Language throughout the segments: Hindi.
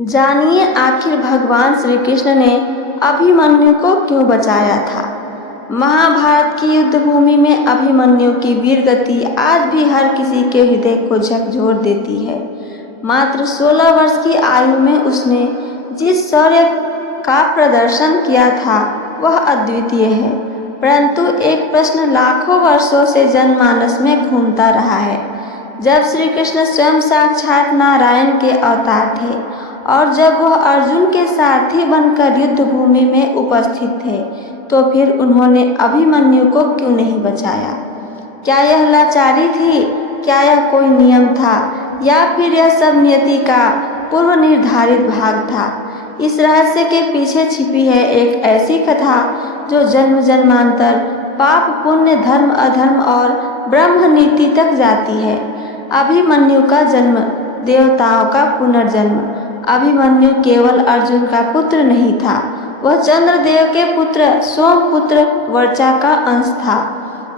जानिए आखिर भगवान श्री कृष्ण ने अभिमन्यु को क्यों बचाया था। महाभारत की युद्ध भूमि में अभिमन्यु की वीर गति आज भी हर किसी के हृदय को झकझोर देती है। मात्र 16 वर्ष की आयु में उसने जिस शौर्य का प्रदर्शन किया था वह अद्वितीय है, परंतु एक प्रश्न लाखों वर्षों से जनमानस में घूमता रहा है। जब श्री कृष्ण स्वयं साक्षात नारायण के अवतार थे और जब वह अर्जुन के सारथी बनकर युद्ध भूमि में उपस्थित थे, तो फिर उन्होंने अभिमन्यु को क्यों नहीं बचाया। क्या यह लाचारी थी, क्या यह कोई नियम था, या फिर यह सब नियति का पूर्व निर्धारित भाग था। इस रहस्य के पीछे छिपी है एक ऐसी कथा जो जन्म जन्मांतर, पाप पुण्य, धर्म अधर्म और ब्रह्म नीति तक जाती है। अभिमन्यु का जन्म, देवताओं का पुनर्जन्म। अभिमन्यु केवल अर्जुन का पुत्र नहीं था, वह चंद्रदेव के पुत्र सोमपुत्र वर्चा का अंश था।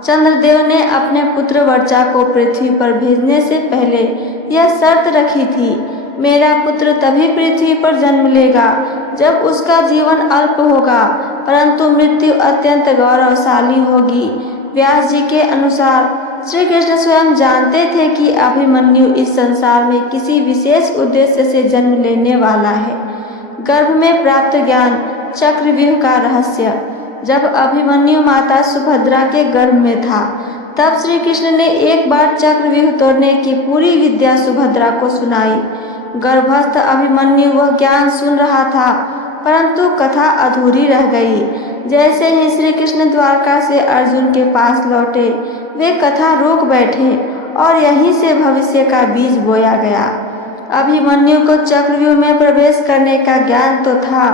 चंद्रदेव ने अपने पुत्र वर्चा को पृथ्वी पर भेजने से पहले यह शर्त रखी थी, मेरा पुत्र तभी पृथ्वी पर जन्म लेगा जब उसका जीवन अल्प होगा, परंतु मृत्यु अत्यंत गौरवशाली होगी। व्यास जी के अनुसार श्री कृष्ण स्वयं जानते थे कि अभिमन्यु इस संसार में किसी विशेष उद्देश्य से जन्म लेने वाला है। गर्भ में प्राप्त ज्ञान, चक्रव्यूह का रहस्य। जब अभिमन्यु माता सुभद्रा के गर्भ में था, तब श्री कृष्ण ने एक बार चक्रव्यूह तोड़ने की पूरी विद्या सुभद्रा को सुनाई। गर्भस्थ अभिमन्यु वह ज्ञान सुन रहा था, परंतु कथा अधूरी रह गई। जैसे ही श्री कृष्ण द्वारका से अर्जुन के पास लौटे, वे कथा रोक बैठे और यहीं से भविष्य का बीज बोया गया। अभिमन्यु को चक्रव्यूह में प्रवेश करने का ज्ञान तो था,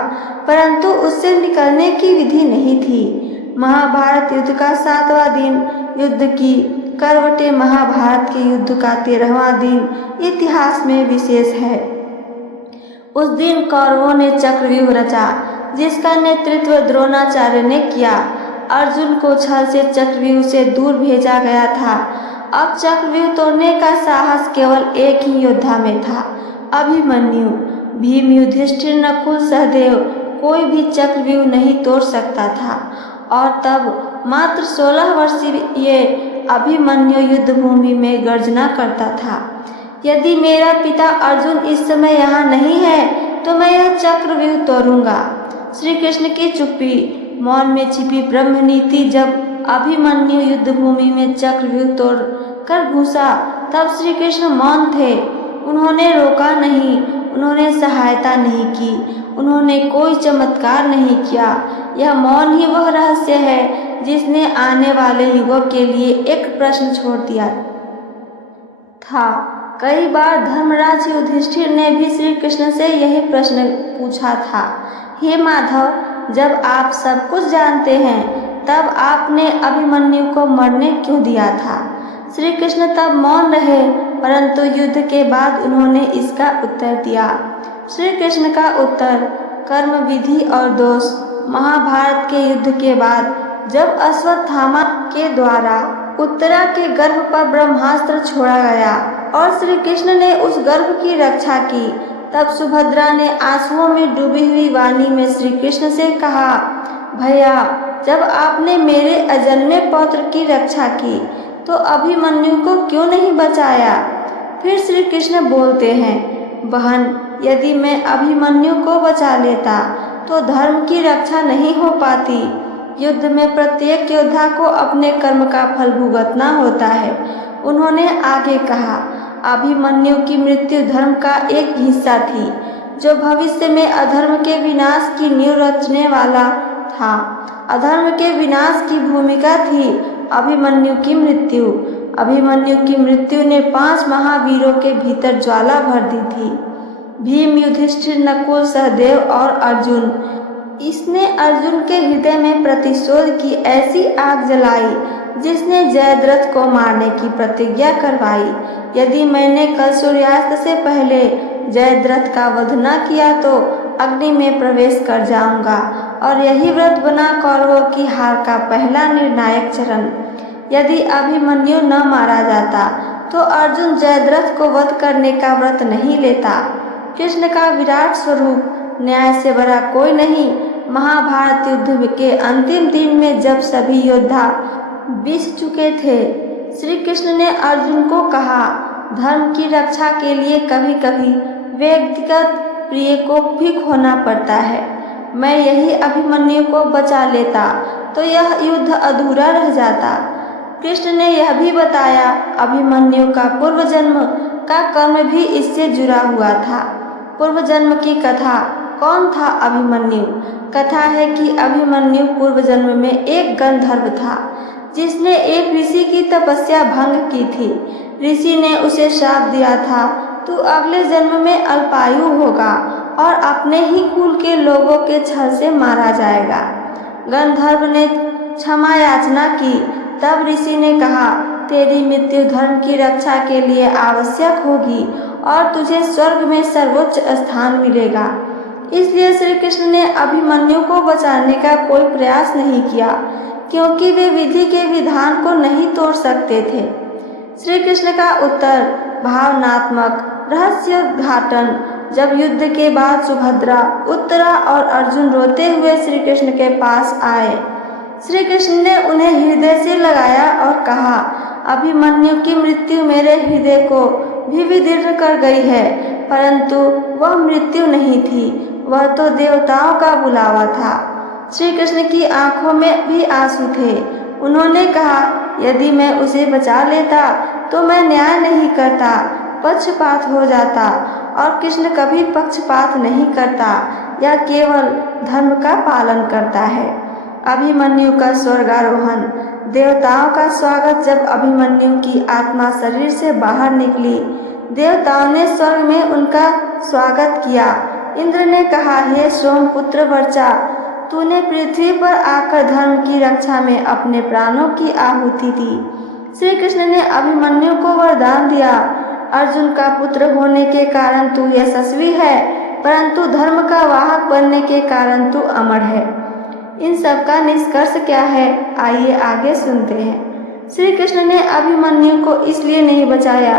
परंतु उससे निकलने की विधि नहीं थी। महाभारत युद्ध का 7वां दिन, युद्ध की करवटें, महाभारत के युद्ध का 13वां दिन इतिहास में विशेष है। उस दिन कौरवों ने चक्रव्यूह रचा, जिसका नेतृत्व द्रोणाचार्य ने किया। अर्जुन को छल से चक्रव्यूह से दूर भेजा गया था। अब चक्रव्यूह तोड़ने का साहस केवल एक ही योद्धा में था, अभिमन्यु। भीम, युधिष्ठिर, नकुल, सहदेव, कोई भी चक्रव्यूह नहीं तोड़ सकता था। और तब मात्र 16 वर्षीय अभिमन्यु युद्ध भूमि में गर्जना करता था, यदि मेरा पिता अर्जुन इस समय यहाँ नहीं है तो मैं यह चक्रव्यूह तोड़ूंगा। श्री कृष्ण की चुप्पी, मौन में छिपी ब्रह्म नीति। जब अभिमन्यु युद्ध भूमि में चक्रव्यूह तोड़ कर घुसा, तब श्री कृष्ण मौन थे। उन्होंने रोका नहीं, उन्होंने सहायता नहीं की, उन्होंने कोई चमत्कार नहीं किया। यह मौन ही वह रहस्य है जिसने आने वाले युगों के लिए एक प्रश्न छोड़ दिया था। कई बार धर्मराज युधिष्ठिर ने भी श्री कृष्ण से यही प्रश्न पूछा था, हे माधव, जब आप सब कुछ जानते हैं, तब आपने अभिमन्यु को मरने क्यों दिया था। श्री कृष्ण तब मौन रहे, परंतु युद्ध के बाद उन्होंने इसका उत्तर दिया। श्री कृष्ण का उत्तर, कर्म, विधि और दोष। महाभारत के युद्ध के बाद जब अश्वत्थामा के द्वारा उत्तरा के गर्भ पर ब्रह्मास्त्र छोड़ा गया और श्री कृष्ण ने उस गर्भ की रक्षा की, तब सुभद्रा ने आंसुओं में डूबी हुई वाणी में श्री कृष्ण से कहा, भैया, जब आपने मेरे अजन्मे पौत्र की रक्षा की तो अभिमन्यु को क्यों नहीं बचाया। फिर श्री कृष्ण बोलते हैं, बहन, यदि मैं अभिमन्यु को बचा लेता तो धर्म की रक्षा नहीं हो पाती। युद्ध में प्रत्येक योद्धा को अपने कर्म का फल भुगतना होता है। उन्होंने आगे कहा, अभिमन्यु की मृत्यु धर्म का एक हिस्सा थी, जो भविष्य में अधर्म के विनाश की नींव रचने वाला था। अधर्म के विनाश की भूमिका थी अभिमन्यु की मृत्यु। अभिमन्यु की मृत्यु ने 5 महावीरों के भीतर ज्वाला भर दी थी, भीम, युधिष्ठिर, नकुल, सहदेव और अर्जुन। इसने अर्जुन के हृदय में प्रतिशोध की ऐसी आग जलाई जिसने जयद्रथ को मारने की प्रतिज्ञा करवाई। यदि मैंने कल सूर्यास्त से पहले जयद्रथ का वध न किया तो अग्नि में प्रवेश कर जाऊंगा, और यही व्रत बना कौरवों की हार का पहला निर्णायक चरण। यदि अभिमन्यु न मारा जाता तो अर्जुन जयद्रथ को वध करने का व्रत नहीं लेता। कृष्ण का विराट स्वरूप न्याय से बड़ा कोई नहीं। महाभारत युद्ध के अंतिम दिन में जब सभी योद्धा बीत चुके थे, श्री कृष्ण ने अर्जुन को कहा, धर्म की रक्षा के लिए कभी कभी व्यक्तिगत प्रिय को भी खोना पड़ता है। मैं यही अभिमन्यु को बचा लेता तो यह युद्ध अधूरा रह जाता। कृष्ण ने यह भी बताया, अभिमन्यु का पूर्व जन्म का कर्म भी इससे जुड़ा हुआ था। पूर्व जन्म की कथा। कौन था अभिमन्यु? कथा है कि अभिमन्यु पूर्व जन्म में एक गंधर्व था, जिसने एक ऋषि की तपस्या भंग की थी। ऋषि ने उसे श्राप दिया था, तू अगले जन्म में अल्पायु होगा और अपने ही कुल के लोगों के छल से मारा जाएगा। गंधर्व ने क्षमा याचना की। तब ऋषि ने कहा, तेरी मृत्यु धर्म की रक्षा के लिए आवश्यक होगी और तुझे स्वर्ग में सर्वोच्च स्थान मिलेगा। इसलिए श्री कृष्ण ने अभिमन्यु को बचाने का कोई प्रयास नहीं किया, क्योंकि वे विधि के विधान को नहीं तोड़ सकते थे। श्री कृष्ण का उत्तर भावनात्मक रहस्योद्घाटन। जब युद्ध के बाद सुभद्रा, उत्तरा और अर्जुन रोते हुए श्री कृष्ण के पास आए, श्री कृष्ण ने उन्हें हृदय से लगाया और कहा, अभिमन्यु की मृत्यु मेरे हृदय को भी विदीर्ण कर गई है, परंतु वह मृत्यु नहीं थी, वह तो देवताओं का बुलावा था। श्री कृष्ण की आंखों में भी आंसू थे। उन्होंने कहा, यदि मैं उसे बचा लेता तो मैं न्याय नहीं करता, पक्षपात हो जाता, और कृष्ण कभी पक्षपात नहीं करता या केवल धर्म का पालन करता है। अभिमन्यु का स्वर्गारोहण। देवताओं का स्वागत। जब अभिमन्यु की आत्मा शरीर से बाहर निकली, देवताओं ने स्वर्ग में उनका स्वागत किया। इंद्र ने कहा, हे सोमपुत्र वर्चा, तूने पृथ्वी पर आकर धर्म की रक्षा में अपने प्राणों की आहुति दी। श्री कृष्ण ने अभिमन्यु को वरदान दिया, अर्जुन का पुत्र होने के कारण तू यशस्वी है, परंतु धर्म का वाहक बनने के कारण तू अमर है। इन सब का निष्कर्ष क्या है, आइए आगे सुनते हैं। श्री कृष्ण ने अभिमन्यु को इसलिए नहीं बचाया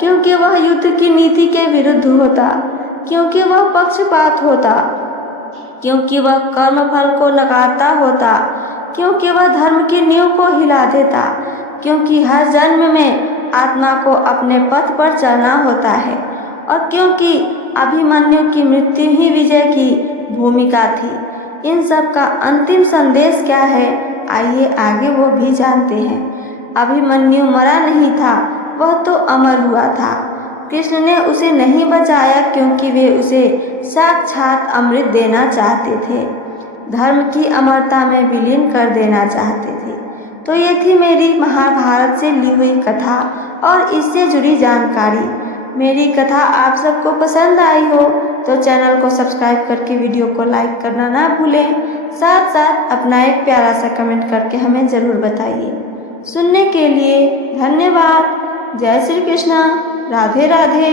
क्योंकि वह युद्ध की नीति के विरुद्ध होता, क्योंकि वह पक्षपात होता, क्योंकि वह कर्मफल को लगाता होता, क्योंकि वह धर्म की नींव को हिला देता, क्योंकि हर जन्म में आत्मा को अपने पथ पर चलना होता है, और क्योंकि अभिमन्यु की मृत्यु ही विजय की भूमिका थी। इन सब का अंतिम संदेश क्या है, आइए आगे वो भी जानते हैं। अभिमन्यु मरा नहीं था, वह तो अमर हुआ था। कृष्ण ने उसे नहीं बचाया क्योंकि वे उसे साक्षात अमृत देना चाहते थे, धर्म की अमरता में विलीन कर देना चाहते थे। तो ये थी मेरी महाभारत से ली हुई कथा और इससे जुड़ी जानकारी। मेरी कथा आप सबको पसंद आई हो तो चैनल को सब्सक्राइब करके वीडियो को लाइक करना ना भूलें। साथ साथ अपना एक प्यारा सा कमेंट करके हमें ज़रूर बताइए। सुनने के लिए धन्यवाद। जय श्री कृष्ण। राधे राधे।